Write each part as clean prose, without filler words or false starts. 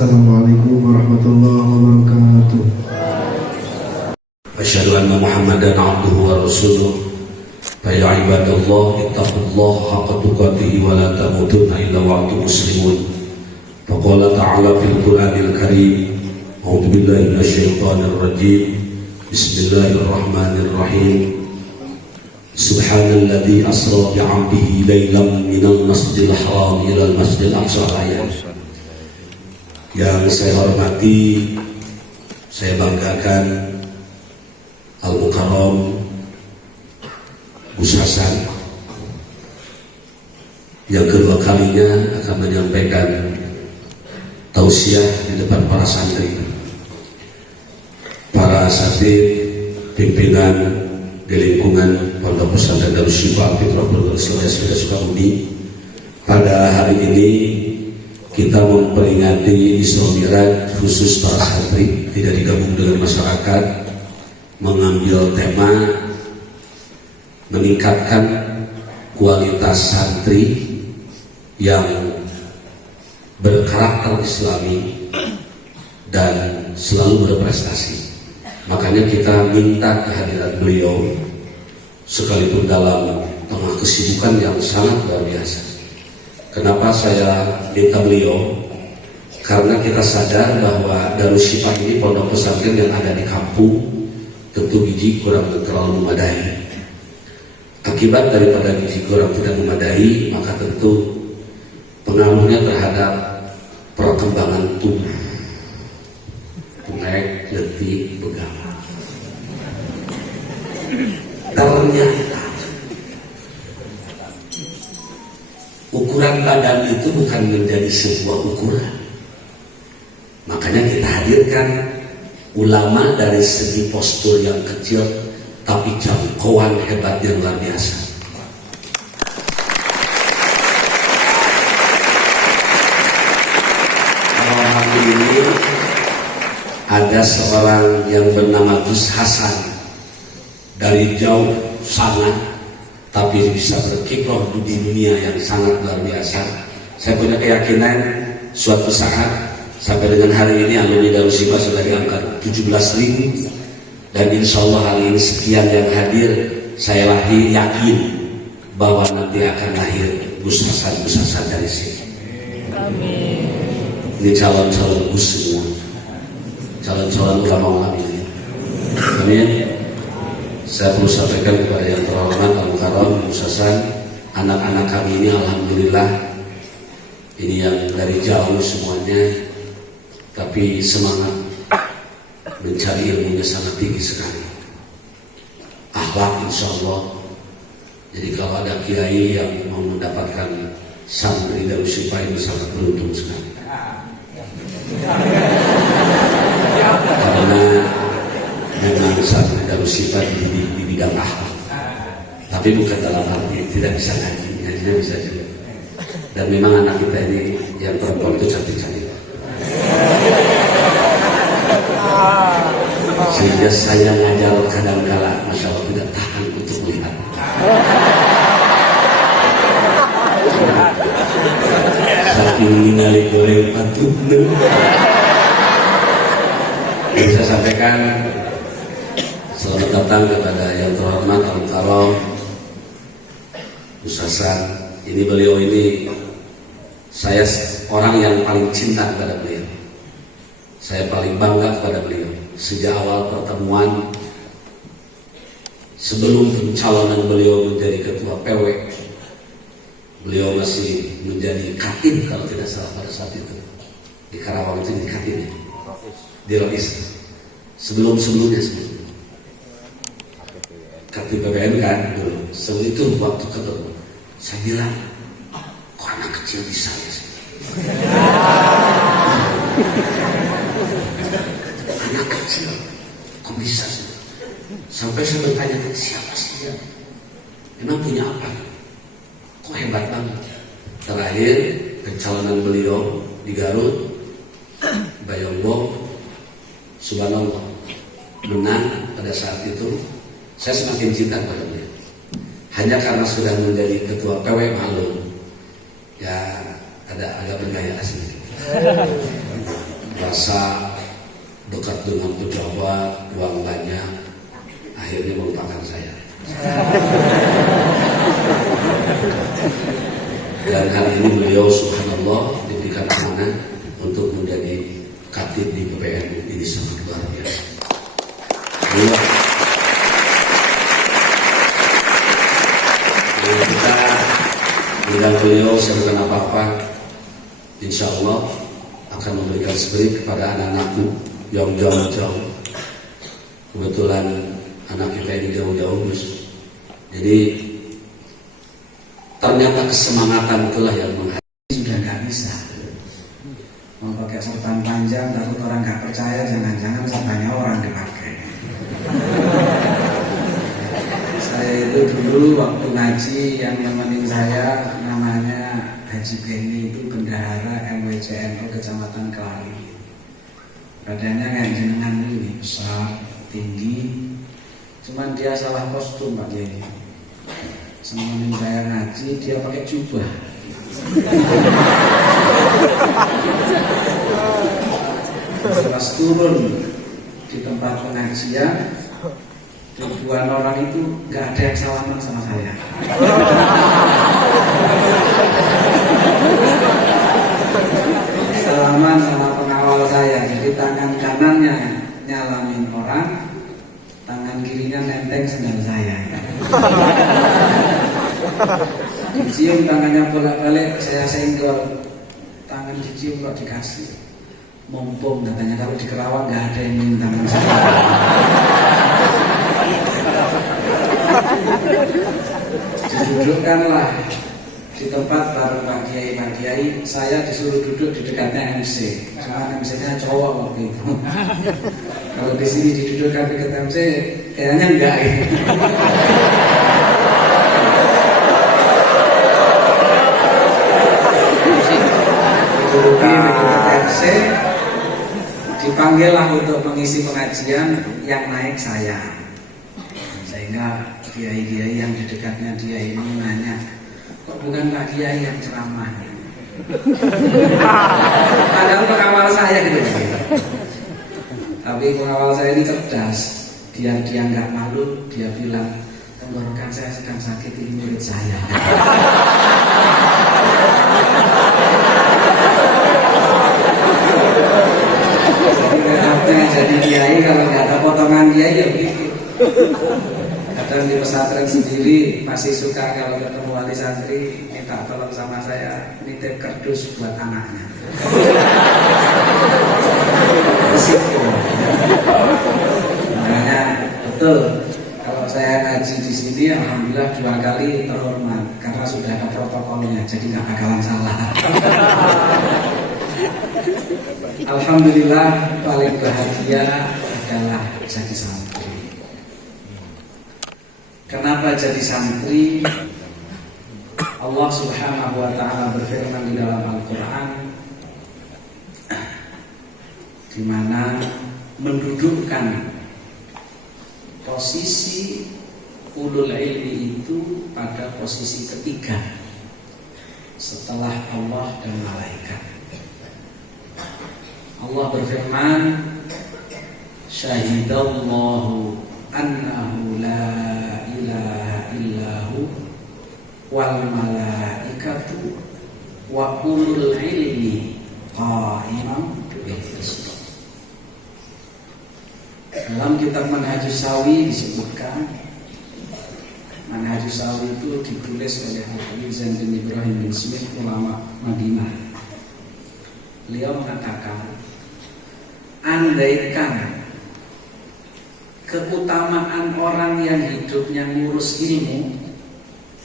Assalamualaikum warahmatullahi wabarakatuh. Asyhadu anna Muhammadan abduhu wa rasuluh. Ya ibadallah, ittaqullaha haqqa tuqatih wa la tamutunna illa wa antum muslimun. Faqala ta'ala fil Qur'anil Karim, a'udzu billahi minasyaitonir rajim. Bismillahirrahmanirrahim. Subhanalladzi asra bi 'abdihi lailan minal masjidil haram ilal masjidil aqsa. Yang saya hormati, saya banggakan Al-Mukarram Gus Hasan yang kedua kalinya akan menyampaikan tausiah di depan para santri, para santri, pimpinan di lingkungan Pondok Pesantren Darus Syifa Fitrah Surabaya Sukabumi. Pada hari ini kita memperingati Isra Mi'raj khusus para santri, tidak digabung dengan masyarakat, mengambil tema meningkatkan kualitas santri yang berkarakter Islami dan selalu berprestasi. Makanya kita minta kehadiran beliau sekalipun dalam tengah kesibukan yang sangat luar biasa. Kenapa saya minta beliau? Karena kita sadar bahwa Darus Syifa ini pondok pesantren yang ada di kampung, tentu gizi kurang terlalu memadai. Akibat daripada gizi kurang tidak memadai, maka tentu pengaruhnya terhadap perkembangan tubuh, melek, letih, begal. Ternyata ukuran badan itu bukan menjadi sebuah ukuran. Makanya kita hadirkan ulama dari segi postur yang kecil, tapi jangkauan hebatnya luar biasa. Hari ini ada seorang yang bernama Gus Hasan dari jauh sana, tapi bisa berkiprah di dunia yang sangat luar biasa. Saya punya keyakinan suatu saat sampai dengan hari ini alumni Darus Syifa sudah di angka 17.000, dan insya Allah hari ini sekian yang hadir, saya yakin bahwa nanti akan lahir Gus Hasan dari sini. Amin. Ini calon-calon Gus semua, calon-calon ulama-ulama ini. Amin. Saya perlu sampaikan kepada yang terhormat Al-Mukarram Gus Hasan, anak-anak kami ini alhamdulillah ini yang dari jauh semuanya, tapi semangat mencari ilmunya sangat tinggi sekali. Akhlak insya Allah Jadi kalau ada kiai yang mau mendapatkan santri Darushifa ini sangat beruntung sekali. Karena memang santri Darushifa dididik di bidang akhlak, tapi bukan dalam arti tidak bisa ngaji, ngajinya bisa juga. Dan memang anak kita ini yang perempuan itu cantik-cantik, sehingga saya ngajar kadang-kala masya Allah tidak tahan untuk melihat. Saking ningali goreng patut. Saya sampaikan selamat datang kepada yang terhormat Al-Karom Gus Hasan. Ini beliau ini saya orang yang paling cinta kepada beliau. Saya paling bangga kepada beliau. Sejak awal pertemuan, sebelum pencalonan beliau menjadi ketua PW, beliau masih menjadi katib kalau tidak salah pada saat itu. Di Karawang itu jadi katib ya? Di Ropis. Sebelumnya katib PPN kan dulu. Sebelum itu waktu ketemu, saya bilang, kok anak kecil bisa ya sih? Anak kecil, kok bisa sih? Sampai saya bertanya, siapa sih dia? Emang punya apa? Kok hebat banget. Terakhir pencalonan beliau di Garut, Bayongbo, subhanallah, menang pada saat itu. Saya semakin cinta kepada beliau. Hanya karena sudah menjadi ketua PW malu, ya ada agak bergaya asli. Rasa dekat dengan pejabat, uang banyak, akhirnya melupakan saya. Dan hari ini beliau subhanallah diberikan amanah untuk menjadi katib di PPN. Ini sangat luar biasa. Kita dengan beliau saya bukan apa-apa, insya Allah akan memberikan spirit kepada anak-anakku yang jauh-jauh. Kebetulan anak kita ini jauh-jauh, Gus. Jadi ternyata kesemangatan itulah yang menghadapi. Sudah nggak bisa mau pakai sorban panjang, takut orang nggak percaya, jangan-jangan sorbannya orang dipakai. Saya itu dulu waktu ngaji yang nemenin saya namanya Haji Beni, itu bendahara MWCNO Kecamatan Kelari. Badannya kayak jenengan ini, besar, tinggi, cuman dia salah kostum Pak Kiai. Nemenin saya ngaji, dia pakai jubah. Pas turun di tempat pengajian, ribuan orang itu nggak ada yang salaman sama saya. Salaman sama pengawal saya, jadi tangan kanannya nyalamin orang, tangan kirinya nenteng sendal saya. Dicium tangannya bolak-balik, saya senggol. Tangan dicium kok dikasih. Mumpung katanya kalau di Kerawang nggak ada yang minta tangan saya. Didudukkanlah di tempat bareng Pak Kiai. Saya disuruh duduk di dekatnya MC. Cuma MC-nya cowok waktu itu. Kalau di sini didudukkan di dekat MC, kayaknya enggak gitu. Didudukin di dekat MC, dipanggillah untuk mengisi pengajian, yang naik saya. Sehingga kiai-kiai yang di dekatnya dia ini nanya, kok bukan Pak Kiai yang ceramah? Padahal pengawal saya gitu. Tapi pengawal saya ini cerdas. Biar dia nggak malu, dia bilang, tenggorokan saya sedang sakit, ini murid saya. Artinya jadi kiai kalau nggak ada potongan kiai ya begitu. Kadang di pesantren sendiri masih suka kalau ketemu wali santri minta tolong sama saya nitip kardus buat anaknya. Risiko. Makanya betul kalau saya Saya ngaji di sini alhamdulillah 2 kali terhormat karena sudah ada protokolnya, jadi nggak bakalan salah. Alhamdulillah paling bahagia adalah jadi santri. Kenapa jadi santri? Allah Subhanahu wa taala berfirman di dalam Al-Qur'an di mana mendudukkan posisi ulul ilmi itu pada posisi ketiga setelah Allah dan malaikat. Allah berfirman, syahidallahu annahu la ilaha illahu wal malaikatu wa ulul ilmi qa'iman bil qist. Dalam kitab Manhajus Sawi disebutkan, Manhajus Sawi itu ditulis oleh Habib Zain bin Ibrahim bin Smith, ulama Madinah. Beliau mengatakan, andaikan keutamaan orang yang hidupnya ngurus ilmu,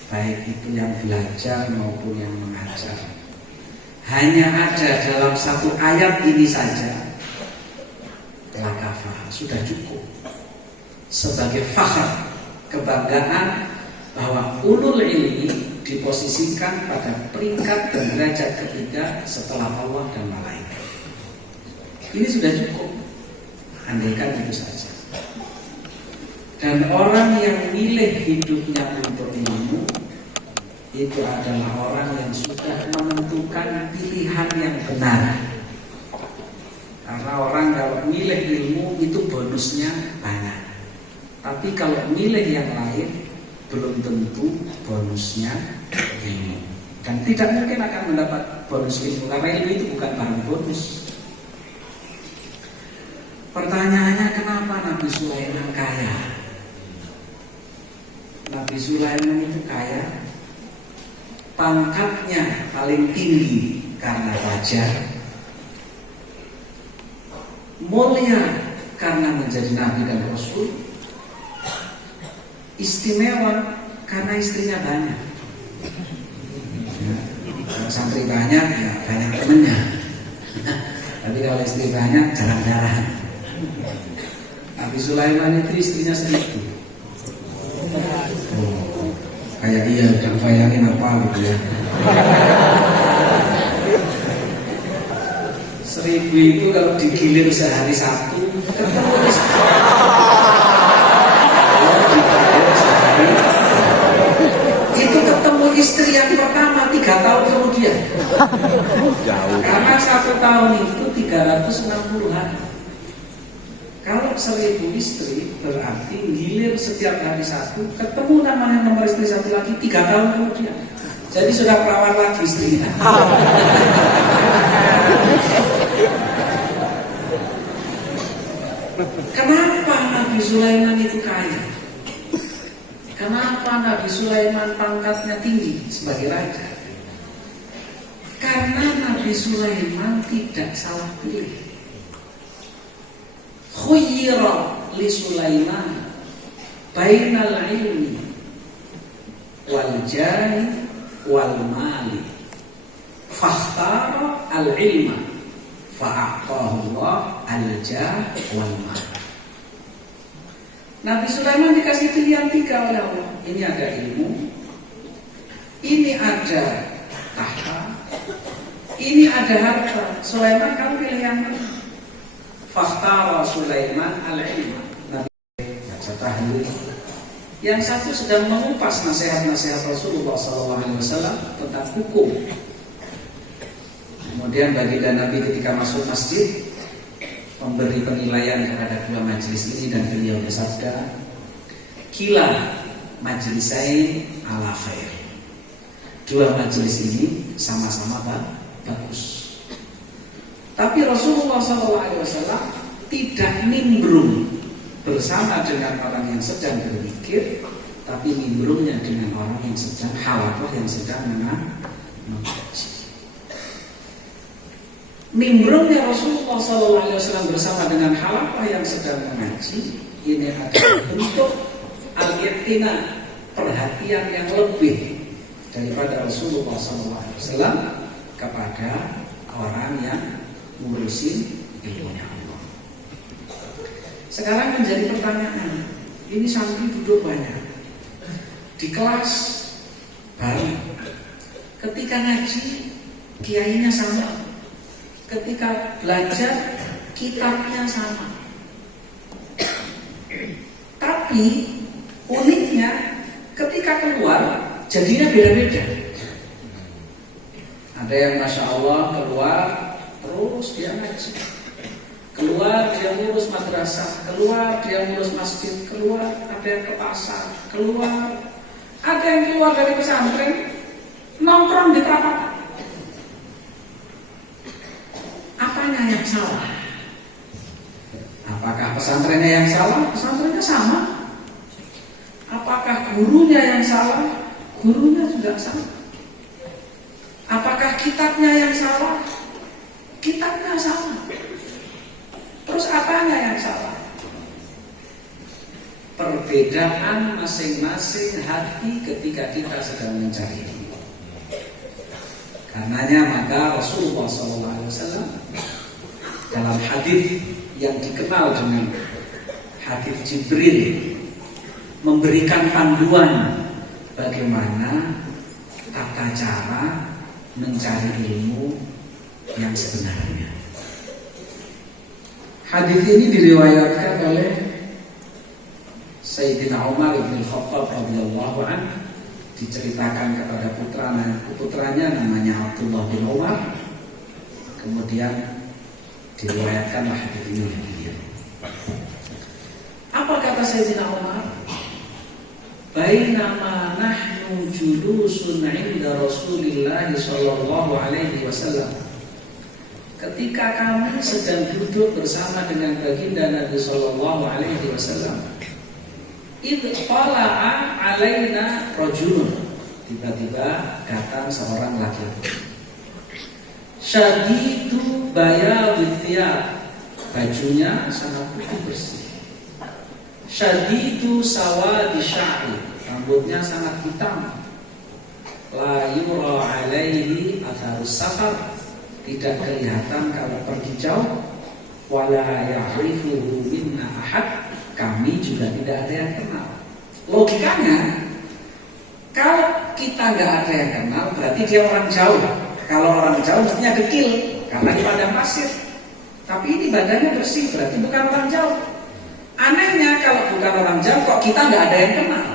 baik itu yang belajar maupun yang mengajar, hanya ada dalam satu ayat ini saja, lakafah, sudah cukup sebagai fakhar, kebanggaan bahwa ulul ilmi diposisikan pada peringkat dan derajat ketiga setelah Allah dan malaikat. Ini sudah cukup, andaikan itu saja. Dan orang yang milih hidupnya untuk ilmu itu adalah orang yang sudah menentukan pilihan yang benar. Karena orang kalau milih ilmu itu bonusnya banyak. Tapi kalau milih yang lain belum tentu bonusnya ilmu. Dan tidak mungkin akan mendapat bonus ilmu karena ilmu itu bukan barang bonus. Pertanyaannya, kenapa Nabi Sulaiman kaya? Nabi Sulaiman itu kaya, pangkatnya paling tinggi karena raja, mulia karena menjadi nabi dan rasul, istimewa karena istrinya banyak. Kalau santri banyak ya banyak temennya. Tapi kalau istri banyak jarang-jarang. Nabi Sulaiman itu istrinya 1000. Kayak iya udah bayangin apa gitu ya. 1000 itu kalau digilir sehari satu ketemu istri. Kalau digilir sehari itu ketemu istri yang pertama 3 tahun kemudian. Karena 1 tahun itu 360 hari. Kalau 1000 istri berarti gilir setiap hari satu, ketemu namanya nomor istri satu lagi 3 tahun kemudian. Jadi sudah perawan lagi istrinya. Kenapa Nabi Sulaiman itu kaya? Kenapa Nabi Sulaiman pangkatnya tinggi sebagai raja? Karena Nabi Sulaiman tidak salah pilih. Khuyyira li Sulaiman bainal ilmi wal jahi wal mali fakhtara al ilma fa'aqahu Allah al jah wal mal. Nabi Sulaiman dikasih pilihan 3 oleh Allah. Ini ada ilmu, ini ada tahta, ini ada harta. Sulaiman kamu pilih yang mana? Fakhtara Sulaiman al-ilma. Nabi baca tahlil. Yang satu sedang mengupas nasihat-nasihat Rasulullah SAW tentang hukum. Kemudian baginda Nabi ketika masuk masjid memberi penilaian kepada 2 majelis ini dan beliau bersabda, "Kila majlisain ala khair." 2 majelis ini sama-sama bagus. Tapi Rasulullah SAW tidak nimbrung bersama dengan orang yang sedang berpikir, tapi nimbrungnya dengan orang yang sedang halaqah, yang sedang mengaji. Nimbrungnya Rasulullah SAW bersama dengan halaqah yang sedang mengaji, ini adalah bentuk al-i'tina, perhatian yang lebih daripada Rasulullah SAW kepada orang yang ngurusin ilmunya Allah. Sekarang menjadi pertanyaan, ini santri duduk banyak di kelas baru, ketika ngaji kiainya sama, ketika belajar kitabnya sama, tapi uniknya ketika keluar jadinya beda-beda. Ada yang Masya Allah keluar terus dia ngaji, keluar dia ngurus madrasah, keluar dia ngurus masjid, keluar ada yang ke pasar, keluar ada yang keluar dari pesantren nongkrong di perapatan. Apanya yang salah? Apakah pesantrennya yang salah? Pesantrennya sama. Apakah gurunya yang salah? Gurunya juga sama. Apakah kitabnya yang salah? Kitabnya sama. Terus apanya yang salah? Perbedaan masing-masing hati ketika kita sedang mencari ilmu. Karenanya maka Rasulullah SAW dalam hadis yang dikenal dengan hadis Jibril memberikan panduan bagaimana tata cara mencari ilmu yang sebenarnya. Hadis ini diriwayatkan oleh Sayyidina Umar bin Khattab radhiyallahu anhu, diceritakan kepada putranya namanya Abdullah bin Umar. Kemudian diriwayatkanlah hadis ini oleh beliau. Apa kata Sayyidina Umar? Bainama nahnu julusun 'inda Rasulillah sallallahu alaihi wasallam. Ketika kami sedang duduk bersama dengan baginda Nabi sallallahu alaihi wasallam, idh tala'a alaina rajulun. Tiba-tiba datang seorang laki-laki. Syadidu bayadith thiyab, bajunya sangat putih bersih. Syadidu sawadi sya'ri, rambutnya sangat hitam. La yura alaihi atharus safar, tidak kelihatan kalau pergi jauh. Wala ya'rifuhu minna ahad, kami juga tidak ada yang kenal. Logikanya, kalau kita nggak ada yang kenal, berarti dia orang jauh. Kalau orang jauh mestinya dekil, karena di padang pasir. Tapi ini badannya bersih, berarti bukan orang jauh. Anehnya kalau bukan orang jauh, kok kita nggak ada yang kenal.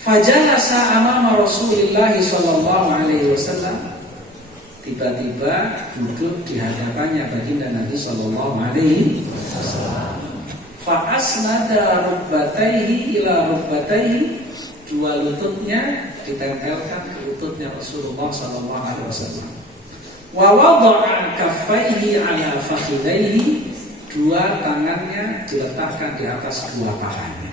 Fajalasa amama Rasulillah sallallahu alaihi wasallam, tiba-tiba duduk di hadapannya baginda Nabi sallallahu alaihi wasallam. Fa asnada rukbatayhi ila rukbatayhi, dua lututnya ditempelkan ke lututnya Rasulullah sallallahu alaihi wasallam. Wa wada'a kaffaihi ala fakhidaihi, dua tangannya diletakkan di atas dua pahanya.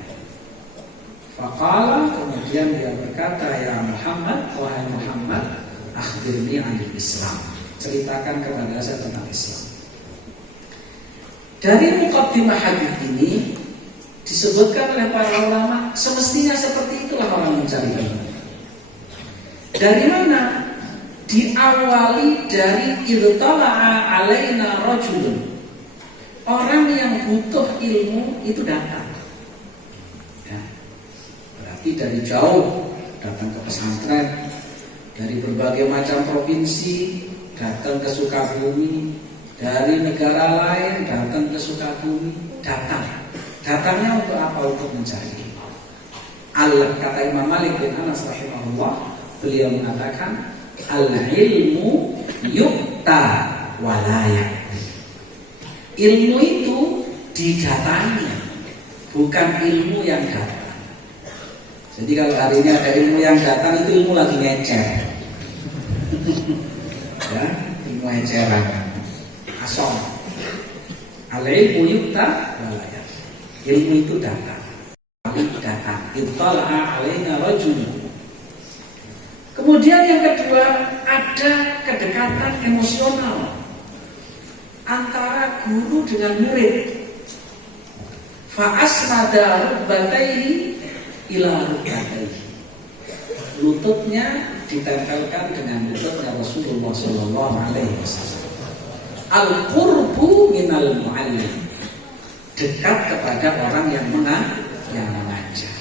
Faqala, kemudian dia berkata, ya Muhammad, wahai Muhammad, akhbirni anil Islam, ceritakan kepada saya tentang Islam. Dari muqaddimah hadis ini disebutkan oleh para ulama, semestinya seperti itulah orang mencari ilmu. Dari mana? Diawali dari idtala'a alaina rajulun, orang yang butuh ilmu itu datang. Ya. Berarti dari jauh datang ke pesantren, dari berbagai macam provinsi datang ke Sukabumi, dari negara lain datang ke Sukabumi, datang. Datangnya untuk apa? Untuk mencari ilmu. Kata Imam Malik bin Anas rahimahullah, beliau mengatakan, al-ilmu yukta walayat. Ilmu itu didatangi, bukan ilmu yang datang. Jadi kalau hari ini ada ilmu yang datang, itu ilmu lagi ngecer. Ya, ilmu eceran, asom. Al-ilmu yukta walayat. Ilmu itu datang, datang. Ittala'a alaina rajulun. Kemudian yang kedua, ada kedekatan emosional antara guru dengan murid. Fa'asnada rukbatayhi ila rukbatayhi. Lututnya ditempelkan dengan lututnya Rasulullah sallallahu alaihi wasallam. Al-qurbu minal mu'allim. Dekat kepada orang yang mengajar.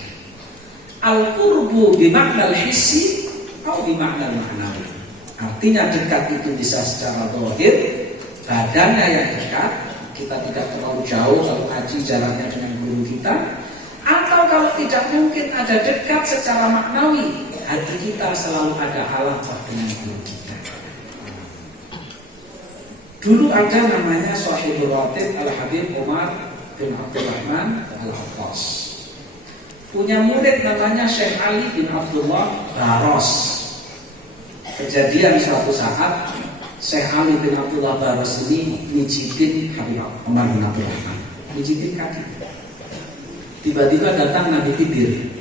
Al-qurbu bimakna al-hissi atau bimakna al-ma'nawi. Artinya dekat itu bisa secara zahir, badannya yang dekat, kita tidak terlalu jauh kalau ngaji jaraknya dengan guru kita, atau kalau tidak mungkin ada dekat secara maknawi, hati kita selalu ada halaqah dengan guru kita. Dulu ada namanya Sahibul Ratib Al-Habib Umar bin Abdurrahman Al-Abbas. Punya murid namanya Syekh Ali bin Abdullah Baros. Kejadian suatu saat Syekh Ali bin Abdullah Baros ini mijitin Habib Umar bin Abdurrahman, mijitin kaki. Tiba-tiba datang Nabi Khidir.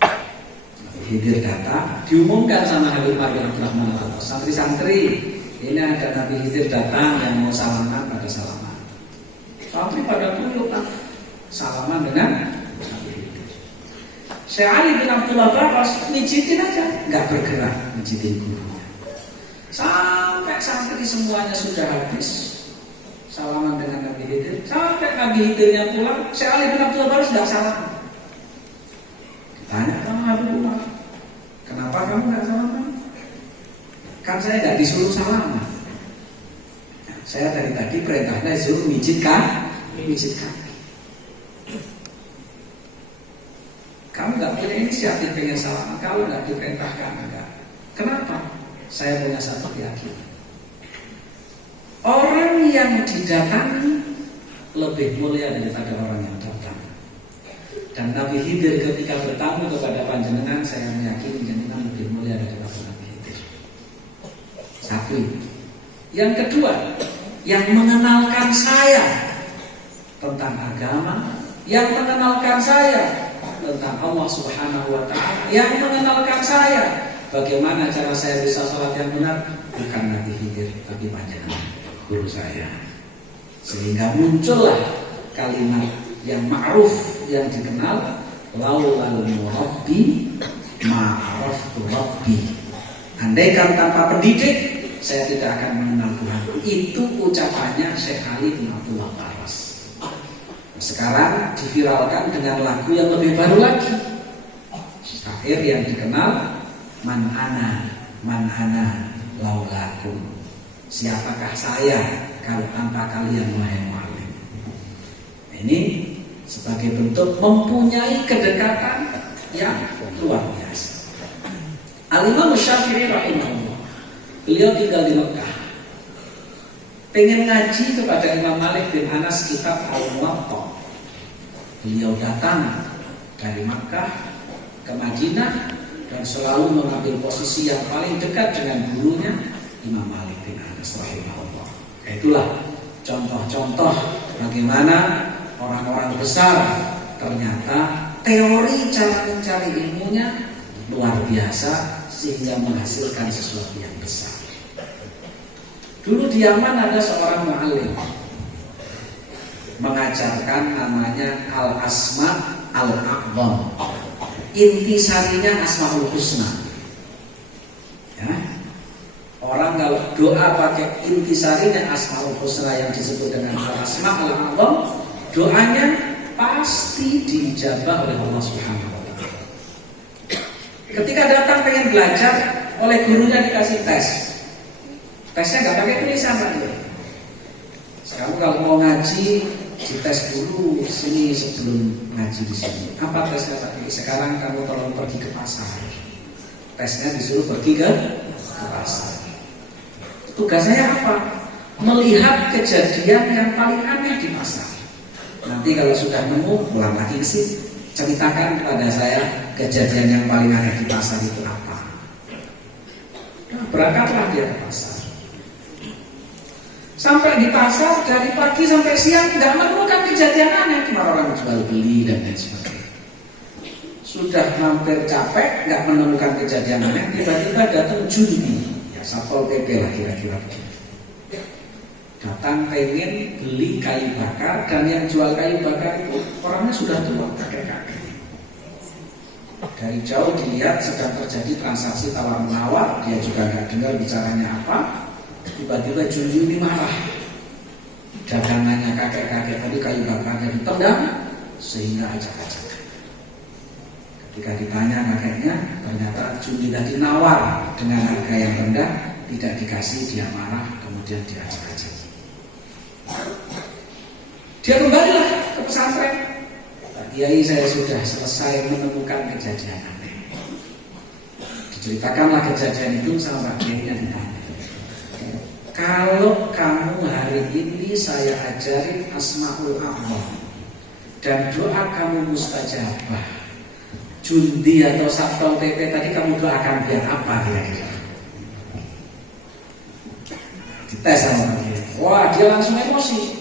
Nabi Khidir datang, diumumkan sama Habib Umar bin Abdurrahman Al-Abbas. Santri-santri, ini ada Nabi Khidir datang yang mau salaman pada salaman. Santri pada tunduk salaman dengan Nabi Khidir. Syekh Ali bin Abdullah Baros mijitin aja, nggak bergerak mijitin gurunya. Sampai santri semuanya sudah habis salaman dengan Nabi Khidir. Sampai Nabi Khidirnya pulang, Syekh Ali bin Abdullah Baros tidak salam. Tanya sama Habib Umar, kenapa kamu tidak salaman? Kan saya tidak disuruh salaman. Saya dari tadi perintahnya disuruh mijit kaki. Kamu nggak punya inisiatif pengen salaman, kalau nggak diperintahkan enggak. Kenapa? Saya punya satu keyakinan. Orang yang didatangi lebih mulia daripada orang yang datang. Dan Nabi Khidir ketika bertamu kepada panjenengan, saya meyakini jenengan lebih mulia daripada Nabi Khidir. Satu. Yang kedua, yang mengenalkan saya tentang agama, yang mengenalkan saya tentang Allah Subhanahu wa Ta'ala, yang mengenalkan saya bagaimana cara saya bisa sholat yang benar, bukan Nabi Khidir, tapi panjenengan guru saya. Sehingga muncullah kalimat yang ma'ruf, yang dikenal, laulal murabbi ma'araftu rabbi. Andaikan tanpa pendidik, saya tidak akan mengenal Tuhan. Itu ucapannya Syekh Ali bin Abdullah Baros. Sekarang diviralkan dengan lagu yang lebih baru lagi. Syair yang dikenal, Man ana laulakum. Siapakah saya kalau tanpa kalian wahai mu'allim. Ini sebagai bentuk mempunyai kedekatan yang luar biasa. Al-Imam Syafi'i rahimahullah, beliau tinggal di Mekah, pengen ngaji kepada Imam Malik bin Anas kitab Al-Muwatta. Beliau datang dari Mekah ke Madinah dan selalu mengambil posisi yang paling dekat dengan gurunya Imam Malik bin Anas rahimahullah. Itulah contoh-contoh bagaimana orang-orang besar ternyata teori cara mencari ilmunya luar biasa sehingga menghasilkan sesuatu yang besar. Dulu di Yaman ada seorang mu'allim mengajarkan namanya Al-Asma Al-A'zam. Intisarinya Asmaul Husna. Ya. Orang kalau doa pakai intisarinya Asmaul Husna yang disebut dengan Al-Asma Al-A'zam, doanya pasti diijabah oleh Allah Subhanahu wa Ta'ala. Ketika datang pengen belajar, oleh gurunya dikasih tes. Tesnya nggak pakai tulisan lagi. Kamu kalau mau ngaji, dites dulu sini sebelum ngaji di sini. Apa tesnya tadi? Sekarang kamu tolong pergi ke pasar. Tesnya disuruh pergi ke pasar. Tugas saya apa? Melihat kejadian yang paling aneh di pasar. Nanti kalau sudah nemu, pulang lagi ke sini, ceritakan kepada saya kejadian yang paling aneh di pasar itu apa. Nah, berangkatlah dia ke pasar. Sampai di pasar dari pagi sampai siang tidak menemukan kejadian aneh, cuma orang jual beli dan lain sebagainya. Sudah hampir capek nggak menemukan kejadian aneh, tiba-tiba datang Jundi, ya Satpol PP lah kira-kira begitu. datang pengen beli kayu bakar, dan yang jual kayu bakar itu orangnya sudah tua, kakek-kakek. Dari jauh dilihat sedang terjadi transaksi tawar menawar, dia juga nggak dengar bicaranya apa. Tiba-tiba Junjun ini marah, dagangannya kakek-kakek tadi kayu bakarnya ditendang sehingga acak-acakan. Ketika ditanya kakeknya, ternyata Junjun tadi nawar dengan harga yang rendah, tidak dikasih, dia marah, kemudian dia acak-acak. Dia kembalilah ke pesantren. Pak Kiai, saya sudah selesai menemukan kejadian aneh. Diceritakanlah kejadian itu sama Pak Kiai, ditanya, kalau kamu hari ini saya ajarin Asmaul A'zam dan doa kamu mustajabah, Jundi atau Satpol PP tadi kamu doakan biar apa kira-kira? Dites sama Pak Kiai. Wah, dia langsung emosi.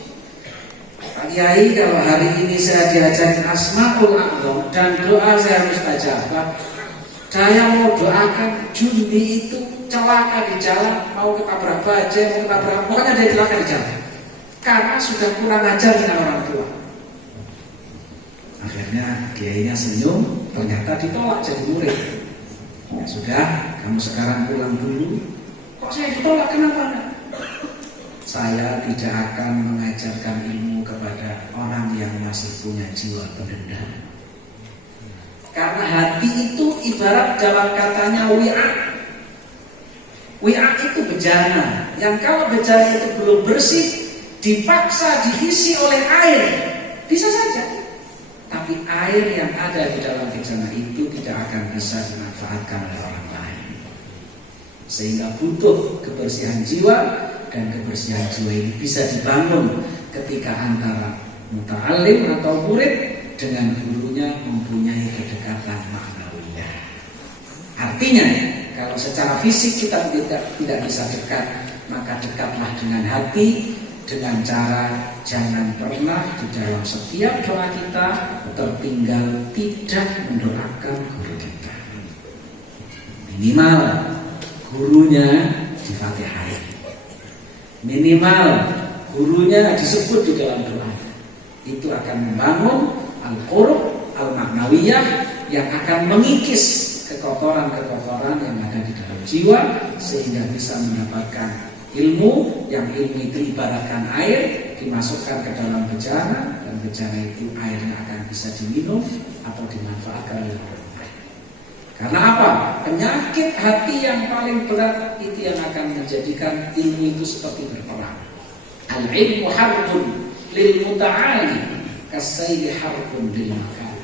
Pak Kiai, kalau hari ini saya diajarin Asmaul A'zam dan doa saya mustajabah, saya mau doakan Jundi itu celaka di jalan, mau ketabrak bajai, mau ketabrak, pokoknya dia celaka di jalan karena sudah kurang ajar dengan orang tua. Akhirnya kiainya senyum, ternyata ditolak jadi murid. Ya sudah, kamu sekarang pulang dulu. Kok saya ditolak, kenapa? Saya tidak akan mengajarkan ilmu kepada orang yang masih punya jiwa pendendam. Karena hati itu ibarat dalam katanya wi'a. Wi'a itu bejana, yang kalau bejana itu belum bersih, dipaksa diisi oleh air, bisa saja. Tapi air yang ada di dalam bejana itu tidak akan bisa dimanfaatkan oleh orang lain. Sehingga butuh kebersihan jiwa, dan kebersihan jiwa ini bisa dibangun ketika antara muta'alim atau murid dengan gurunya mempunyai kedekatan maknawiyah. Artinya, kalau secara fisik kita tidak bisa dekat, maka dekatlah dengan hati, dengan cara jangan pernah di dalam setiap doa kita tertinggal tidak mendoakan guru kita. Minimal gurunya di Fatihah, minimal gurunya disebut di dalam doa. Itu akan membangun al-qurb al-maknawiyah yang akan mengikis kekotoran-kekotoran yang ada di dalam jiwa, sehingga bisa mendapatkan ilmu yang ilmu itu ibaratkan air dimasukkan ke dalam bejana, dan bejana itu airnya akan bisa diminum atau dimanfaatkan oleh orang lain. Karena apa? Penyakit hati yang paling berat itu yang akan menjadikan ilmu itu seperti berperang. Al-ilmu harbun lil muta'ali kasayyi harbun lil makan.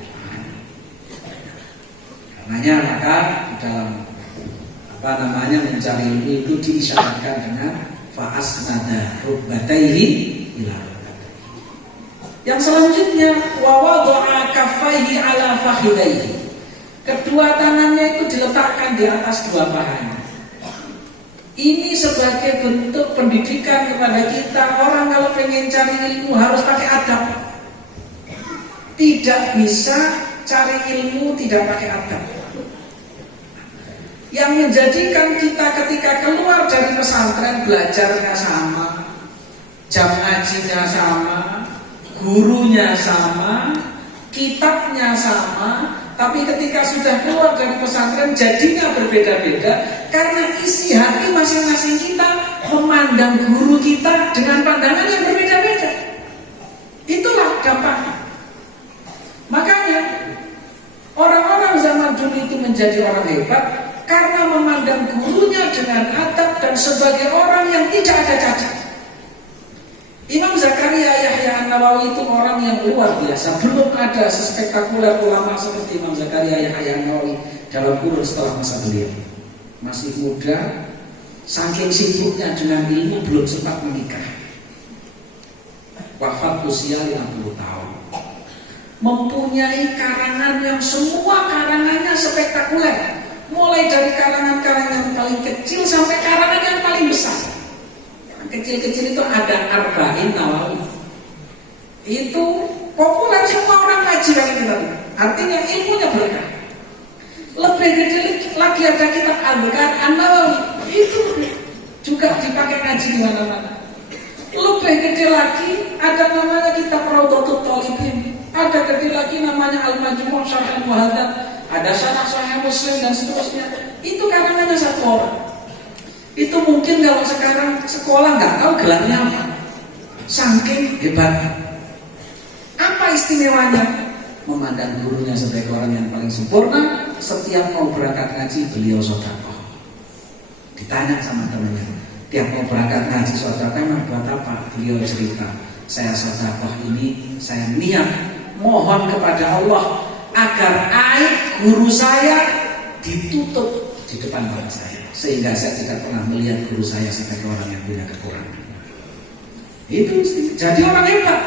Karenanya maka di dalam mencari ilmu itu diisyaratkan dengan fa'asnada rukbatayhi ila rukbatayhi. Yang selanjutnya wa wada'a kaffaihi ala fakhidaihi. Kedua tangannya itu diletakkan di atas dua pahanya. Ini sebagai bentuk pendidikan kepada kita. Orang kalau pengen cari ilmu harus pakai adab. Tidak bisa cari ilmu tidak pakai adab. Yang menjadikan kita ketika keluar dari pesantren belajarnya sama, jam ngajinya sama, gurunya sama, kitabnya sama, tapi ketika sudah keluar dari pesantren jadinya berbeda-beda karena isi hati masing-masing kita memandang guru kita dengan pandangan yang berbeda-beda. Itulah dampaknya. Makanya orang-orang zaman dulu itu menjadi orang hebat karena memandang gurunya dengan adab dan sebagai orang yang tidak ada cacat. Imam Zakaria Yahya An-Nawawi itu orang yang luar biasa. Belum ada sespektakuler ulama seperti Imam Zakaria Yahya An-Nawawi dalam kurun setelah masa beliau. Masih muda, saking sibuknya dengan ilmu belum sempat menikah. Wafat usia 50 tahun. Mempunyai karangan yang semua karangannya spektakuler. Mulai dari karangan-karangan yang paling kecil sampai karangan yang paling besar. Yang kecil-kecil itu ada Arba'in Nawawi. Itu populer, semua orang ngaji kan itu tadi. Artinya ilmunya berkah. Lebih gede lagi ada kitab Al-Bukhari An-Nawawi. Itu juga dipakai ngaji di mana-mana. Lebih gede lagi ada namanya kitab Raudhatul Thalibin, ada gede lagi namanya Al-Majmu' Syarh Al-Muhadzab, ada Syarah Sahih Muslim dan seterusnya. Itu karangannya satu orang. Itu mungkin kalau sekarang sekolah nggak tahu gelarnya apa, saking hebatnya. Apa istimewanya? Memandang gurunya sebagai orang yang paling sempurna. Setiap mau berangkat ngaji beliau sedekah. Ditanya sama temannya, tiap mau berangkat ngaji sedekah emang buat apa? Beliau cerita, saya sedekah ini saya niat mohon kepada Allah agar aib guru saya ditutup di depan mata saya, sehingga saya tidak pernah melihat guru saya sebagai orang yang punya kekurangan. Itu jadi orang hebat.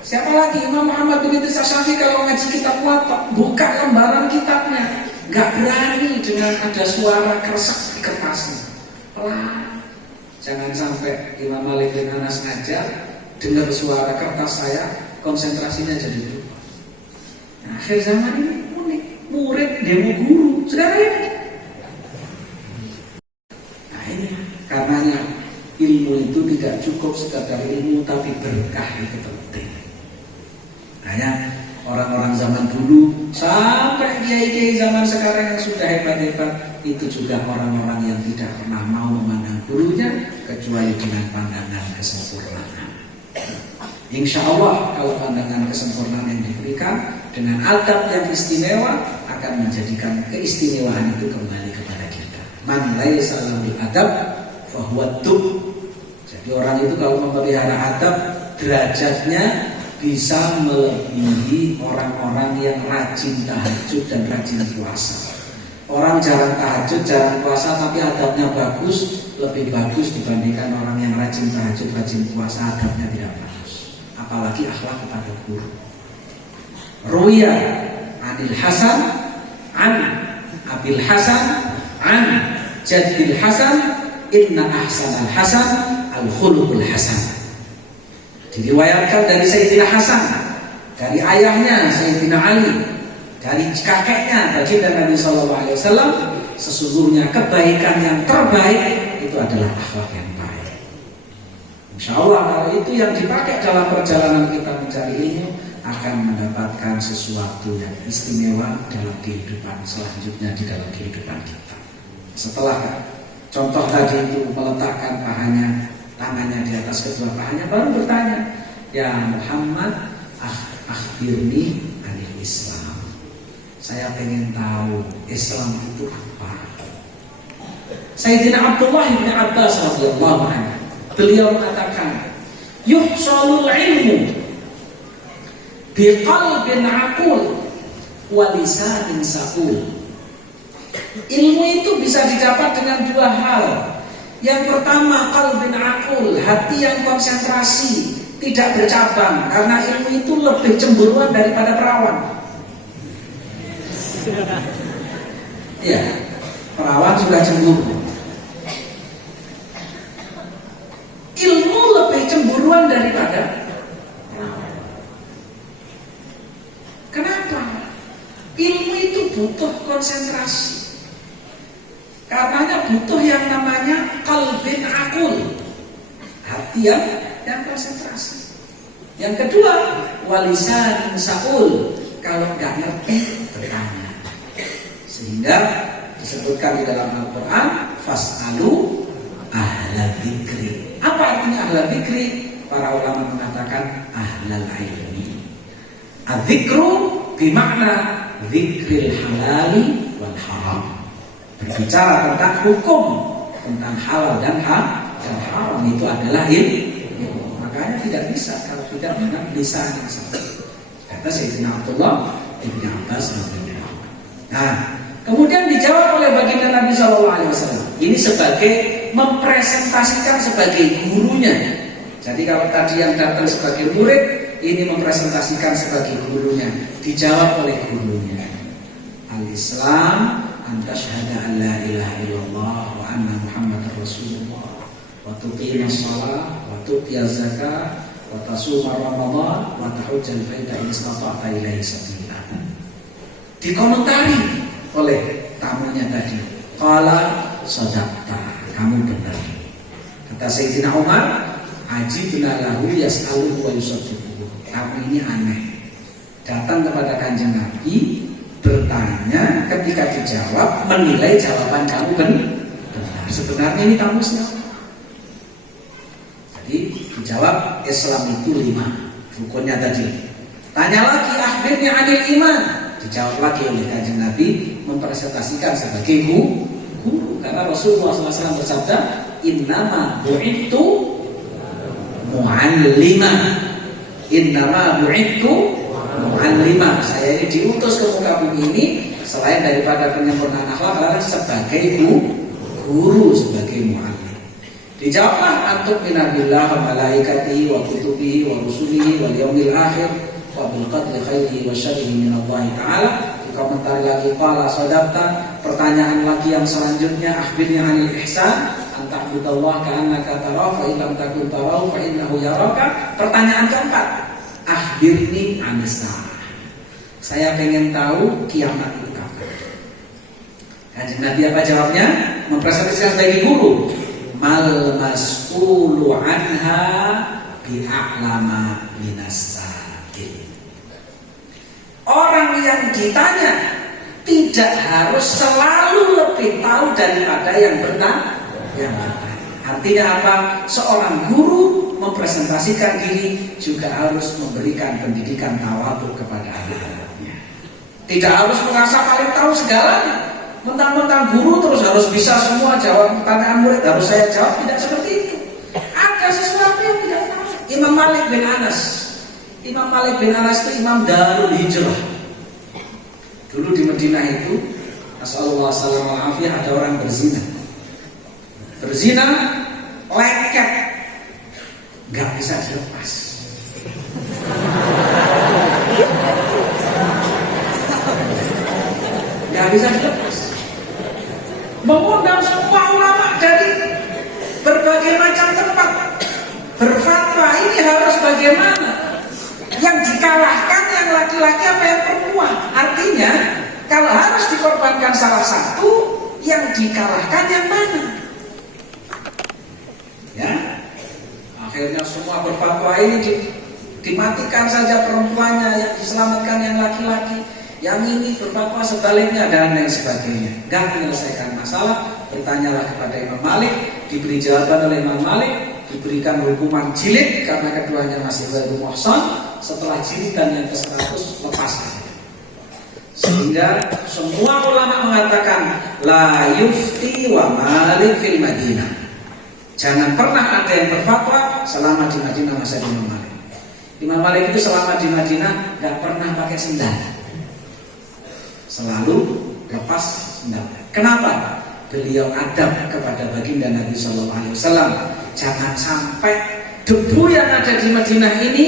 Siapa lagi? Imam Muhammad bin Idris Asy-Syafi'i kalau ngaji kitab Muwatta, buka lembaran kitabnya, nggak berani dengan ada suara keresek di kertasnya. Pelan. Jangan sampai Imam Malik bin Anas ngajar, dengar suara kertas saya, konsentrasinya jadi berubah. Nah, akhir zaman ini unik, murid demo guru. Sekarang ini. Nah ini karenanya ilmu itu tidak cukup sekadar ilmu, tapi berkah itu penting. Kayak orang-orang zaman dulu sampai kiai-kiai zaman sekarang yang sudah hebat-hebat, itu juga orang-orang yang tidak pernah mau memandang gurunya kecuali dengan pandangan kesempurnaan. Insya Allah kalau pandangan kesempurnaan yang diberikan dengan adab yang istimewa akan menjadikan keistimewaan itu kembali kepada kita. Man laisa lahu adab fahuwa dub. Jadi orang itu kalau memelihara adab, derajatnya bisa melebihi orang-orang yang rajin tahajud dan rajin puasa. Orang jarang tahajud, jarang puasa, tapi adabnya bagus, lebih bagus dibandingkan orang yang rajin tahajud, rajin puasa, adabnya tidak bagus. Apalagi akhlak kepada guru. Ruya Anil Hasan an Abil Hasan an Jaddil Hasan inna ahsan al-hasan al-khuluqul hasan. Diriwayatkan dari Sayyidina Hasan, dari ayahnya Sayyidina Ali, dari kakeknya baginda Nabi SAW, sesungguhnya kebaikan yang terbaik itu adalah akhlak yang baik. Insya Allah kalau itu yang dipakai dalam perjalanan kita mencari ilmu, akan mendapatkan sesuatu yang istimewa dalam kehidupan selanjutnya di dalam kehidupan kita. Setelah contoh tadi itu meletakkan tangannya di atas kedua pahanya, baru bertanya, ya Muhammad, akhbirni anil Islam. Saya pengen tahu Islam itu apa. Sayyidina Abdullah bin Abbas radhiyallahu anhu, beliau mengatakan, yuhsalul ilmu biqalbin aqul wa lisanin saqul. Ilmu itu bisa didapat dengan dua hal. Yang pertama, qalbin aqul, hati yang konsentrasi, tidak bercabang, karena ilmu itu lebih cemburuan daripada perawan. Ya, perawan juga cemburu. Ilmu lebih cemburuan daripada perawan. Kenapa? Ilmu itu butuh konsentrasi. Karenanya butuh yang namanya qalbin aqul, hati yang konsentrasi. Yang kedua, walisan saqul, kalau nggak ngerti bertanya. Sehingga disebutkan di dalam Al-Quran, fas'alu ahla dzikri. Apa artinya ahla dzikri? Para ulama mengatakan ahlal ilmi. Adzikru bimakna dzikril halali wal haram. Berbicara tentang hukum, tentang halal dan haram, itu adalah ilmu. Makanya tidak bisa kalau tidak dengan lisan yang sama. Kata Sayyidina Abdullah bin Abbas radhiyallahu anhu. Nah, kemudian dijawab oleh baginda Nabi SAW. Ini sebagai mempresentasikan sebagai gurunya. Jadi kalau tadi yang datang sebagai murid, ini mempresentasikan sebagai gurunya. Dijawab oleh gurunya. Al-Islam anta syahada an la ilaha illallah wa anna muhammadar rasulullah wa tuqima shalah wa tu'tiya zakah wa tasuma ramadan wa tahujjal baita in istata'ta ilaihi sabila. Dikomentari oleh tamunya tadi, qala sadaqta, kamu benar. Kata Kata Sayyidina Umar, ajibna lahu yas'aluhu wa yusaddiquhu. Kamu ini aneh. Datang kepada Kanjeng Nabi, bertanya, ketika dijawab menilai jawaban kamu benar. Sebenarnya ini kamu siapa? Jadi dijawab Islam itu 5 rukunnya tadi. Tanya lagi, akhirnya adil iman. Dijawab lagi oleh Kanjeng Nabi, mempresentasikan sebagai guru. Karena Rasulullah SAW bersabda, innama bu'ittu mu'allima. Innama bu'ittu mu'allima. Saya ini diutus ke muka bumi ini selain daripada penyempurnaan akhlak adalah sebagai guru, sebagai mu'allim. Dijawablah, antum minabillah wa malaikatihi wa kutubihi wa rusulihi wal yaumil akhir wa bil qadri khairihi wa syarrihi min Allah Ta'ala. Komentar lagi, qala sadaqta. Pertanyaan lagi yang selanjutnya, akhbirnya anil ihsan, anta'budallaha ka'annaka tarahu fa in lam takun tarahu fa innahu yaraka. Pertanyaan keempat, akhbirni anis saah. Saya pengen tahu kiamat itu kapan. Kanjeng Nabi apa jawabnya? Mempresentasikan sebagai guru. Mal mas'ulu anha bi'a'lama minas sa'il. Orang yang ditanya tidak harus selalu lebih tahu daripada yang bertanya. Artinya apa? Seorang guru mempresentasikan diri juga harus memberikan pendidikan tawadhu kepada anak-anaknya. Tidak harus merasa paling tahu segalanya. Mentang-mentang guru terus harus bisa semua jawab pertanyaan murid, harus saya jawab. Tidak seperti itu. Ada sesuatu yang tidak tahu. Imam Malik bin Anas itu Imam Darul Hijrah. Dulu di Madinah itu, Rasulullah SAW ada orang berzina, lengket, nggak bisa dilepas. Nggak bisa dilepas. Mengundang semua ulama dari berbagai macam tempat berfatwa, ini harus bagaimana? Yang dikalahkan yang laki-laki apa yang perempuan? Artinya kalau harus dikorbankan salah satu, yang dikalahkan yang mana? Ya, akhirnya semua berfatwa ini dimatikan saja perempuannya, yang diselamatkan yang laki-laki. Yang ini berfatwa sebaliknya dan lain sebagainya. Gak menyelesaikan masalah. Bertanyalah kepada Imam Malik, diberi jawaban oleh Imam Malik, diberikan hukuman jilid karena keduanya masih baru muhsan. Setelah jilidan yang ke-100 lepas. Sehingga semua ulama mengatakan la yufti wa Malik fil Madinah. Jangan pernah ada yang berfatwa selama di Madinah masa Imam Malik. Imam Malik itu selama di Madinah gak pernah pakai sendal, selalu lepas sendal. Kenapa? Beliau adab kepada baginda Nabi SAW. Jangan sampai debu yang ada di Madinah ini,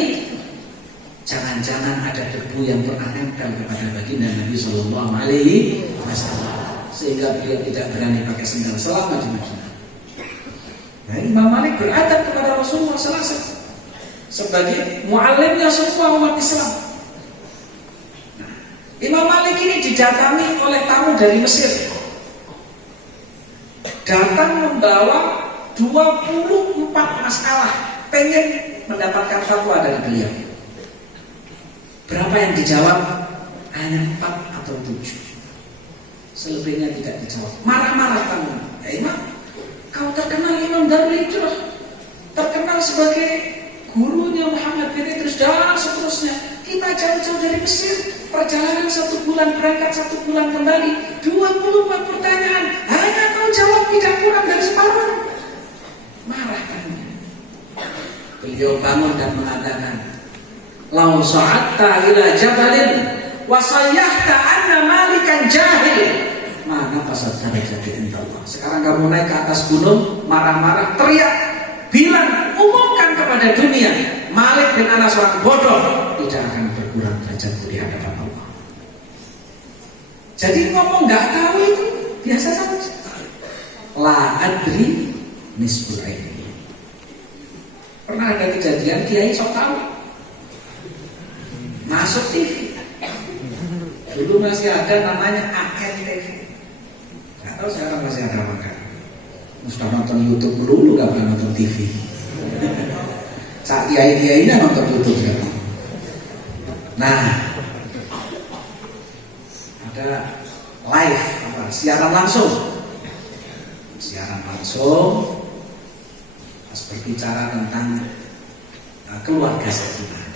jangan-jangan ada debu yang pernah nempel kepada baginda Nabi SAW, sehingga beliau tidak berani pakai sendal selama di Madinah. Nah, Imam Malik beradab kepada Rasulullah SAW sebagai muallimnya semua umat Islam. Nah, Imam Malik ini didatangi oleh tamu dari Mesir, datang membawa 24 masalah, pengen mendapatkan fatwa dari beliau. Berapa yang dijawab? Hanya 4 atau 7. Selebihnya tidak dijawab. Marah-marah tamu. Ya Imam, kau terkenal Imam Darul Hijrah, terkenal sebagai gurunya Muhammad bin Idris dan seterusnya. Kita jauh-jauh dari Mesir, perjalanan 1 bulan berangkat, 1 bulan kembali, 24 pertanyaan, hanya kau jawab tidak kurang dari separuh. Marah kan? Beliau bangun dan mengatakan, lau sa'atta ila jabalin wa sayyahta anna Malikan jahil, mana pasal darajat inda Allah. Sekarang kamu naik ke atas gunung, marah-marah, teriak, bilang, umumkan kepada dunia, Malik bin Anas orang bodoh, tidak akan berkurang derajatku di hadapan Allah. Jadi ngomong nggak tahu itu biasa saja. La adri nisbul ilmi. Pernah ada kejadian kiai sok tahu masuk TV. Dulu masih ada namanya ANTV. Nggak tahu sekarang masih ada apa enggak. Sudah nonton YouTube dulu, gak pernah nonton TV. Saat kiai-kiainya nonton YouTube sekarang. Nah, ada live, siaran langsung. Siaran langsung, berbicara tentang keluarga sakinah.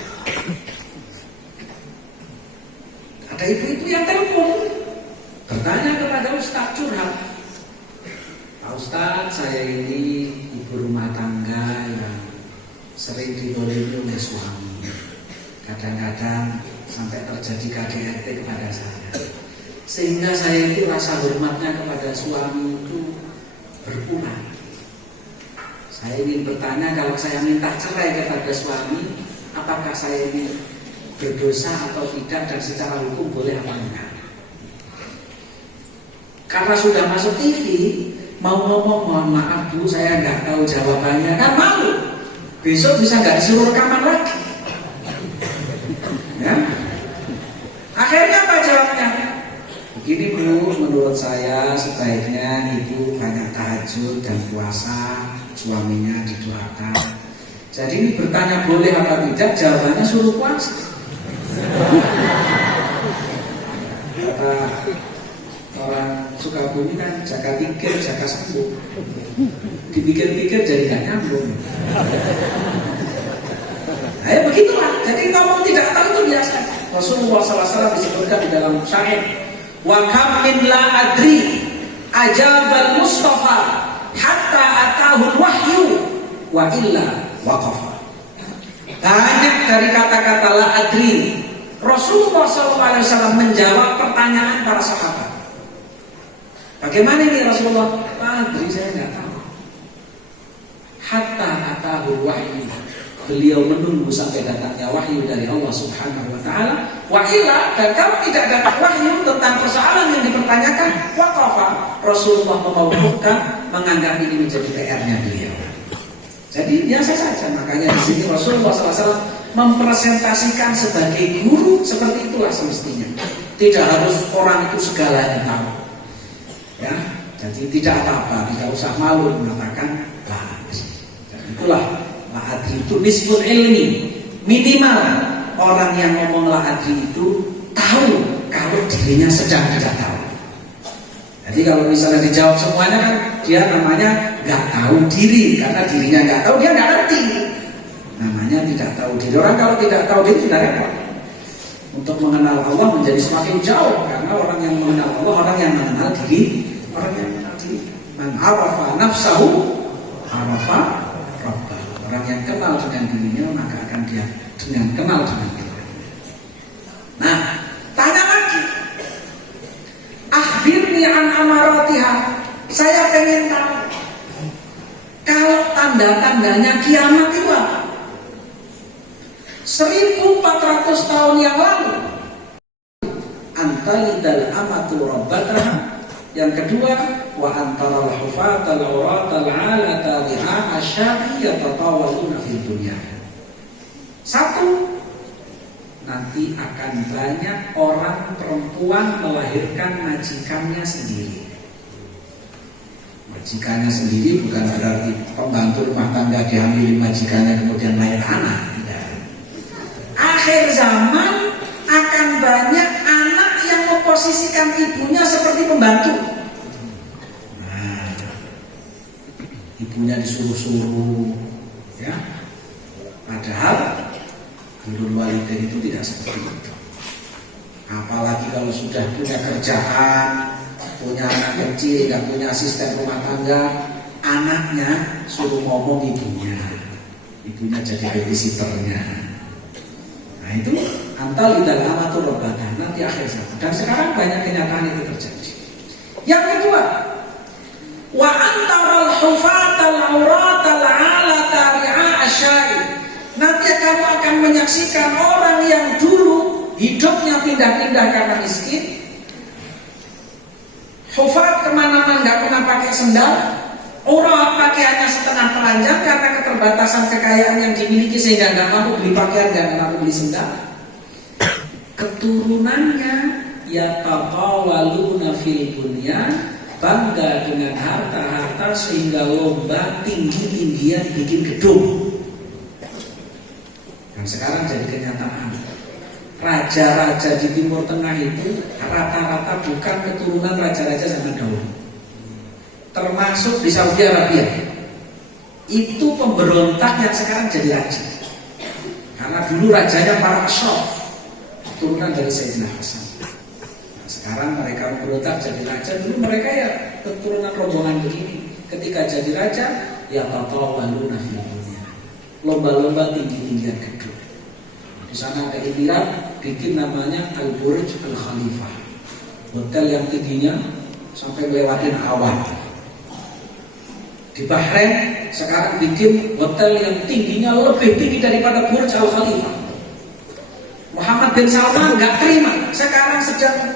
Ada ibu-ibu yang telepon bertanya kepada Ustadz curhat. Pak Ustadz, saya ini ibu rumah tangga yang sering didolimi oleh suami. Kadang-kadang sampai terjadi KDRT kepada saya. Sehingga saya itu rasa hormatnya kepada suami itu berkurang. Saya ingin bertanya, kalau saya minta cerai kepada suami, apakah saya ini berdosa atau tidak, dan secara hukum boleh apa enggak? Karena sudah masuk TV, mau ngomong mohon maaf Bu, saya nggak tahu jawabannya, kan malu. Besok bisa nggak disuruh rekaman lagi. Ya? Akhirnya apa jawabnya? Begini Bu, menurut saya sebaiknya Ibu banyak tahajud dan puasa, suaminya didoakan. Jadi ini bertanya boleh apa tidak, jawabannya suruh puasa. Kata orang Sukabumi kan jaga pikir, jaga sembuh. Dipikir-pikir jadi gak nyambung. Nah ya begitulah. Jadi ngomong tidak tahu itu biasa. Rasulullah SAW disebutkan di dalam syair, wa kam min la adri ajabal Mustafa hatta atahul wahyu wa illa waqafa. Banyak dari kata-kata la adri Rasulullah SAW menjawab pertanyaan para sahabat. Bagaimana ini Rasulullah? La adri, saya tidak tahu. Hatta atahul wahyu, beliau menunggu sampai datangnya wahyu dari Allah Subhanahu wa taala. Wa illa, dan kalau tidak datang wahyu tentang persoalan yang dipertanyakan, waqafa, Rasulullah memauqufkan, menganggap ini menjadi PR-nya beliau. Jadi biasa saja, makanya di sini Rasulullah SAW mempresentasikan sebagai guru, seperti itulah semestinya. Tidak harus orang itu segalanya tahu. Ya, jadi tidak apa-apa, tidak usah malu mengatakan lah. Itulah la'adri itu nisbul ilmi. Minimal orang yang ngomong la'adri itu tahu kalau dirinya sedang tidak tahu. Jadi kalau misalnya dijawab semuanya kan dia namanya nggak tahu diri, karena dirinya nggak tahu, dia nggak ngerti. Namanya tidak tahu diri. Orang kalau tidak tahu diri sudah repot. Untuk mengenal Allah menjadi semakin jauh, karena orang yang mengenal Allah, orang yang mengenal diri, orang yang mengenal diri. Man arafa nafsahu arafa rabbah. Orang yang kenal dengan dirinya maka akan dia dengan kenal dengan Tuhan. Nah, tanya lagi. Akhbirni an amaratiha. Saya pengen tahu kalau tanda-tandanya kiamat itu apa? 1400 tahun yang lalu, antalidal amatu rabbataha. Yang kedua, wa antaral hufatal auratal alata liha asyari yatatawaluna fil dunya. Satu, nanti akan banyak orang perempuan melahirkan majikannya sendiri. Majikannya sendiri bukan berarti pembantu rumah tangga dihamili majikannya kemudian lahir anak. Tidak. Akhir zaman akan banyak anak yang memposisikan ibunya seperti pembantu. Nah, ibunya disuruh-suruh, ya. Padahal birrul walidain itu tidak seperti itu. Apalagi kalau sudah punya kerjaan, punya anak kecil, nggak punya asisten rumah tangga, anaknya suruh ngomong ibunya jadi babysitternya. Nah itu antal idal amatur robbatan nanti akhir zaman. Dan sekarang banyak kenyataan itu terjadi. Yang kedua, wa antaral hufatal auratal alata ri'a asyai. Nanti kamu akan menyaksikan orang yang dulu hidupnya pindah-pindah karena miskin, hufat kemana-mana nggak pernah pakai sendal, orang pakaiannya setengah telanjang karena keterbatasan kekayaan yang dimiliki sehingga nggak mampu beli pakaian dan nggak mampu beli sendal. Keturunannya ya taqawaluna fil dunya bangga dengan harta-harta sehingga lomba tinggi-tinggian bikin gedung. Dan sekarang jadi kenyataan. Raja-raja di Timur Tengah itu rata-rata bukan keturunan raja-raja zaman dahulu. Termasuk di Saudi Arabia. Itu pemberontak yang sekarang jadi raja. Karena dulu rajanya para ashraf, keturunan dari Sayyidina Hasan. Nah, sekarang mereka memberontak jadi raja. Dulu mereka ya keturunan rombongan begini. Ketika jadi raja, ya tatawaluna fil dunya. Lomba-lomba tinggi-tinggian gedung. Di sana ada Emirat bikin namanya Al-Burj Al-Khalifah, hotel yang tingginya sampai melewatin awan. Di Bahrain sekarang bikin hotel yang tingginya lebih tinggi daripada Burj Al-Khalifah. Muhammad bin Salman nggak terima, sekarang sedang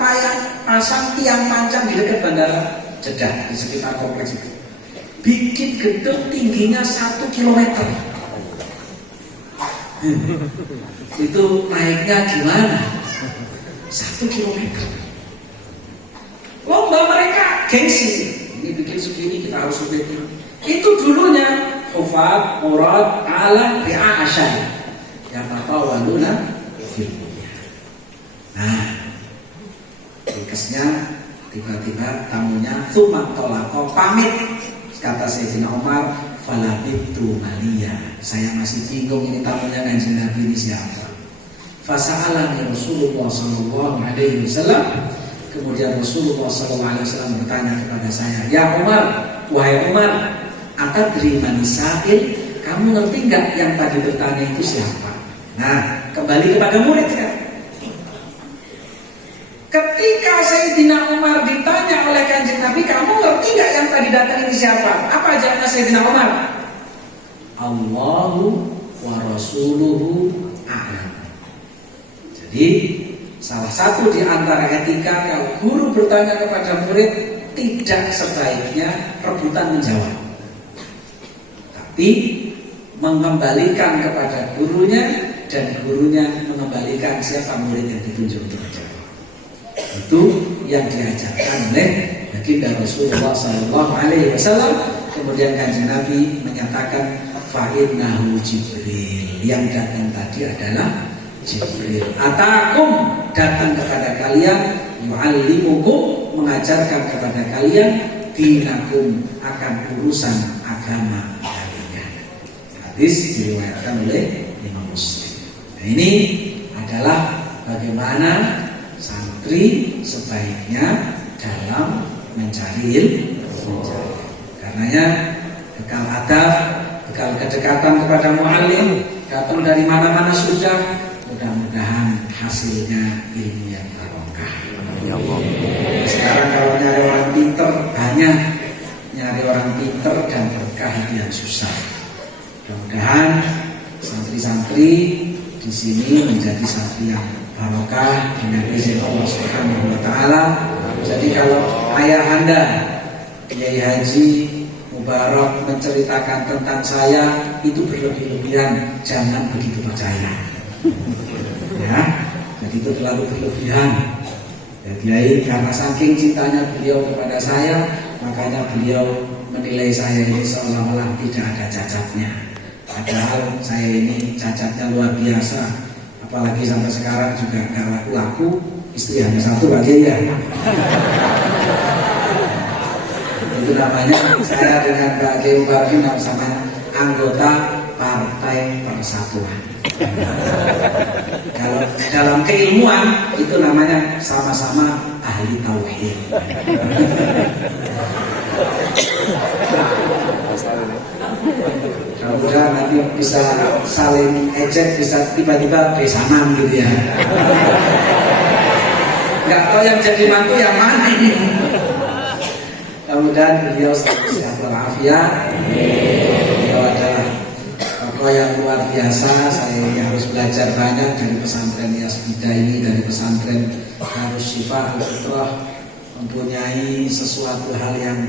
pasang tiang pancang di dekat bandara Jeddah di sekitar kompleks itu. Bikin gedung tingginya 1 kilometer. Itu naiknya gimana? 1 kilometer. Lomba mereka gengsi. Ini bikin segini kita harus lebih. Itu dulunya Hufad, Murad, Ala, Ri'a, Asyai. Yang tatawaluna fil dunya. Nah, rikesnya tiba-tiba tamunya tsumma talaqa pamit. Kata Sayyidina Umar, falabitu maliya. Saya masih bingung ini tamunya Kanjeng Nabi ini siapa. Fasa'alani Rasulullah sallallahu alaihi wasallam. Kemudian Rasulullah sallallahu alaihi wasallam bertanya kepada saya, "Ya Umar, wahai Umar, atadri man sa'il? Kamu ngerti enggak yang tadi bertanya itu siapa?" Nah, kembali kepada murid kan. Ketika Sayyidina Umar ditanya oleh Kanjeng Nabi, kamu ngerti nggak yang tadi datang ini siapa? Apa jawabnya Sayyidina Umar? Allahu wa rasuluhu a'lam. Jadi salah satu di antara etika kalau guru bertanya kepada murid, tidak sebaiknya rebutan menjawab, tapi mengembalikan kepada gurunya dan gurunya mengembalikan siapa murid yang ditunjuk untuk menjawab. Itu yang diajarkan oleh baginda Rasulullah sallallahu alaihi wasallam. Kemudian Kanjeng Nabi menyatakan fa'innahu Jibril. Yang datang tadi adalah Jibril. Atakum, datang kepada kalian, yu'allimukum, mengajarkan kepada kalian, dinakum, akan urusan agama kalian. Hadis diriwayatkan oleh Imam Muslim. Nah, ini adalah bagaimana santri sebaiknya dalam mencari ilmu. Karenanya bekal adab, bekal kedekatan kepada muallim datang dari mana-mana sudah. Mudah-mudahan hasilnya ilmu yang barokah. Ya Allah. Sekarang kalau nyari orang pinter banyak, nyari orang pinter dan berkah yang susah. Mudah-mudahan santri-santri di sini menjadi santri yang barokah dengan izin Allah Subhanahu wa taala. Jadi kalau ayah Anda Kiai Haji Mubarak menceritakan tentang saya itu berlebih-lebihan, jangan begitu percaya. Ya, jadi itu terlalu berlebihan. Ya, Kiai karena saking cintanya beliau kepada saya, makanya beliau menilai saya ini seolah-olah tidak ada cacatnya. Padahal saya ini cacatnya luar biasa. Apalagi sampai sekarang juga gak laku-laku, istri hanya satu lagi ya. Itu namanya saya dengan Pak Kiai Mubarak sama anggota Partai Persatuan. Kalau dalam keilmuan itu namanya sama-sama ahli tauhid. Mudah-mudahan nanti bisa saling ejek, bisa tiba-tiba besanan gitu ya. Nggak tahu yang jadi mantu yang mana ini. Mudah-mudahan beliau selalu sehat walafiat. Beliau adalah tokoh yang luar biasa. Saya harus belajar banyak dari pesantren Yasbida ini, dari pesantren Harus Syifa Al-Fitrah, mempunyai sesuatu hal yang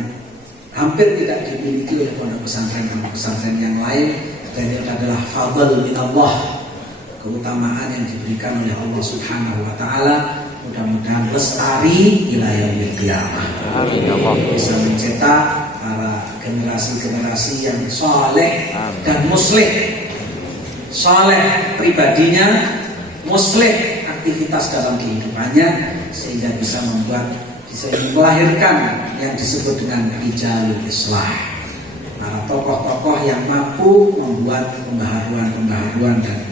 hampir tidak dimiliki oleh pondok pesantren yang lain, dan itu adalah fadl min Allah, keutamaan yang diberikan oleh Allah Subhanahu wa taala mudah-mudahan lestari ila yaumil qiyamah. Amin ya Allah. Bisa mencetak para generasi-generasi yang soleh dan muslih. Soleh pribadinya, muslih aktivitas dalam kehidupannya, sehingga bisa melahirkan yang disebut dengan rijalul islah, para tokoh-tokoh yang mampu membuat pembaharuan dan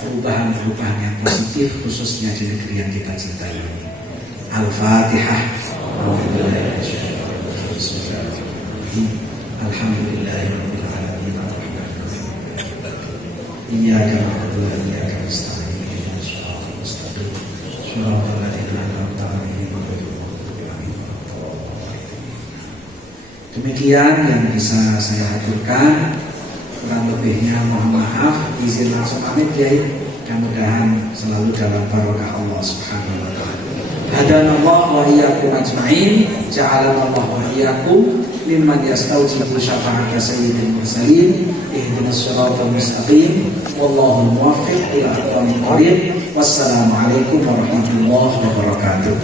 perubahan-perubahan yang positif, khususnya di negeri yang kita cintai ini. Al-Fatihah. Alhamdulillahirabbil alamin. Iyyaka na'budu wa iyyaka nasta'in. Ihdinas siratal mustaqim. Shiratal ladzina an'amta 'alaihim ghairil maghdubi 'alaihim waladdallin. Demikian yang bisa saya haturkan. Kurang lebihnya mohon maaf. Izin langsung pamit ya. Mudah-mudahan selalu dalam barokah Allah Subhanahu wa taala. Hadanallahu wa iyyakum ajma'in. Ja'alanallahu wa iyyakum mimman yastaujibu syafa'ata sayyidil mursalin. Ihdinas siratal mustaqim. Wallahul muwaffiq ila aqwamit thoriq. Wassalamualaikum warahmatullahi wabarakatuh.